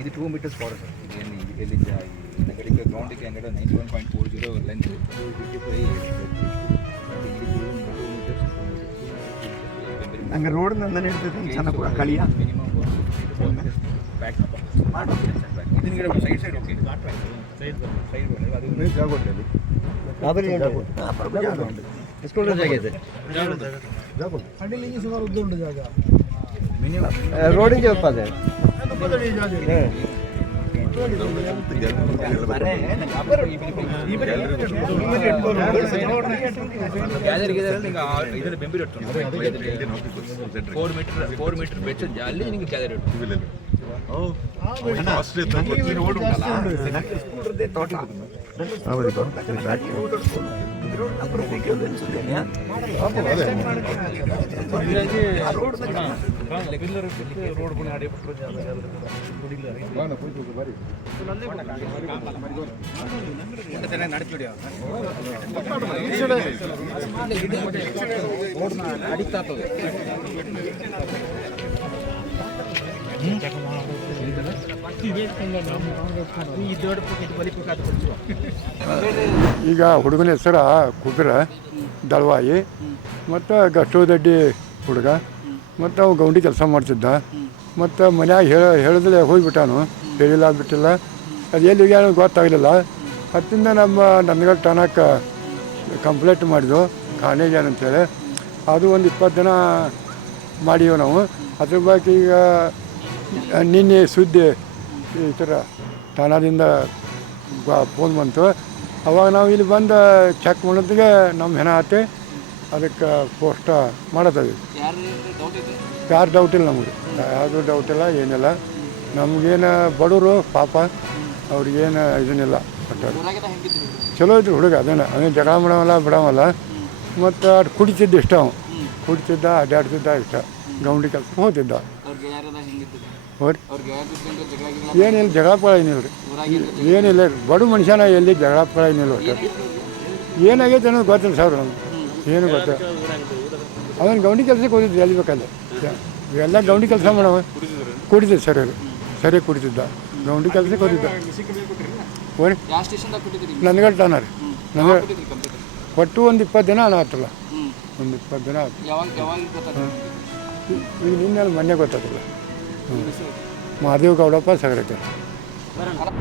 ఇది 2 మీటర్స్ పొడవు సార్. ఇది దగ్గరికి గ్రౌండ్కి అంటే 91.40 లెంత్ 55 ಹಂಗೆ ರೋಡ್ ನಂದನೆ ಇರ್ತೈತಿ ಚೆನ್ನಾಗಿ ಕೂಡ ಕಳಿಯ ಮಿನಿಮಮ್ 4 ಮೀಟರ್ಸ್ ಬ್ಯಾಕ್ ಇದನ್ನ ಸೈಡ್ ಸೈಡ್ ಓಕೆ ಸೈಡ್ ಅದು ಜಾಗ ಉಂಟು ಎಷ್ಟು ಜಾಗ ಇದೆ ಅಡ್ಡಿಲಿಂಗಿ ಸುಮಾರು ಉದ್ದ ಉಂಟು ಜಾಗ ಮಿನಿಮಮ್ ರೋಡಿಗೆ ಒಪ್ಪದೆ ಗ್ಯಾದರ್ ಇದರ ಬೆಂಬಿ ರೊಟ್ಟು 4 ಮೀಟರ್ ಬೆಚ್ಚ ಅಲ್ಲಿ ನಿಮಗೆ ಗ್ಯಾದರ್ ರೊಟ್ಟು ಈಗ ಹುಡುಗನ ಹೆಸರು ಕುದುರೆ ದಳವಾಯಿ ಮತ್ತು ಗಟ್ಟೋದಡ್ಡಿ ಹುಡುಗ ಮತ್ತು ಅವು ಗೌಂಡಿ ಕೆಲಸ ಮಾಡ್ತಿದ್ದ ಮತ್ತು ಮನ್ಯಾಗ ಹೇಳಿದ್ರೆ ಹೋಗಿಬಿಟ್ಟಾನು ಹೇಳಿಲ್ಲ ಬಿಟ್ಟಿಲ್ಲ ಅದು ಎಲ್ಲಿ ಹೋಗ್ಯಾನ ಗೊತ್ತಾಗಲಿಲ್ಲ ಹತ್ತಿಂದ ನಮ್ಮ ನಂದಗಲ್ ಠಾಣಕ್ಕೆ ಕಂಪ್ಲೇಂಟ್ ಮಾಡಿದ್ವು ಖಾನೆಗೆ ಅಂತೇಳಿ ಅದು ಒಂದು 20 ದಿನ ಮಾಡೀವಿ ನಾವು. ಅದ್ರ ಬಗ್ಗೆ ಈಗ ನಿನ್ನೆ ಸುದ್ದಿ ಈ ಥರ ಠಾಣದಿಂದ ಫೋನ್ ಬಂತು. ಅವಾಗ ನಾವು ಇಲ್ಲಿ ಬಂದು ಚೆಕ್ ಮಾಡೋದಿಗೆ ನಮ್ಮ ಹೆಣ ಆತಿ ಅದಕ್ಕೆ ಪೋಸ್ಟ್ ಮಾಡತ್ತವಿ. ಯಾರು ಡೌಟ್ ಇಲ್ಲ ನಮಗೆ, ಯಾವುದು ಡೌಟ್ ಇಲ್ಲ ಏನಿಲ್ಲ. ನಮಗೇನು ಬಡವರು ಪಾಪ ಅವ್ರಿಗೇನು ಇದನ್ನಿಲ್ಲ ಒಟ್ಟಾರೆ ಚಲೋ ಇದ್ರು ಹುಡುಗ. ಅದೇನು ಜಗಳ ಮಾಡವಲ್ಲ ಬಿಡವಲ್ಲ. ಮತ್ತು ಅದು ಕುಡಿತಿದ್ದ ಇಷ್ಟ, ಅವ ಕುಡಿತಿದ್ದ ಅಡ್ಡಾಡ್ತಿದ್ದ ಇಷ್ಟ, ಗೌಂಡಿ ಕೆಲಸ ಹೋಗ್ತಿದ್ದ. ಏನಿಲ್ಲ ಜಗಳ ಪಳ ಏನಿಲ್ಲ ರೀ, ಏನಿಲ್ಲ ರೀ. ಬಡ ಮನುಷ್ಯನ ಎಲ್ಲಿ ಜಗಳ ಪಳ ಏನಿಲ್ಲ ಒಟ್ಟು. ಏನಾಗೈತೆ ಅನ್ನೋದು ಗೊತ್ತಿಲ್ಲ ಸರ್ ನಮ್ಗೆ, ಏನು ಗೊತ್ತ. ಅವನು ಗೌಂಡಿ ಕೆಲಸಕ್ಕೆ ಹೋಗಿದ್ದು ಎಲ್ಲಿ ಬೇಕಲ್ಲ. ಎಲ್ಲ ಗೌಂಡಿ ಕೆಲಸ ಮಾಡವ ಕುಡಿತಿದ್ದ ಸರಿ ಕುಡಿತಿದ್ದ. ಗೌಂಡಿ ಕೆಲಸಕ್ಕೆ ಹೋಗಿದ್ದ. ಓರಿ ನಂದಗಲ್ ಠಾಣ ರೀ. ನಂದಗಲ್ ಒಟ್ಟು ಒಂದು 20 ದಿನ ಆತಲ್ಲ, ಒಂದು 20 ದಿನ ಆಯ್ತು. ಈಗ ನಿನ್ನೆ ಮೊನ್ನೆ ಗೊತ್ತಾಗಲ್ಲ. ಮಹಾದೇವ್ ಗೌಡಪ್ಪ ಸಗರಕ್ಕೆ.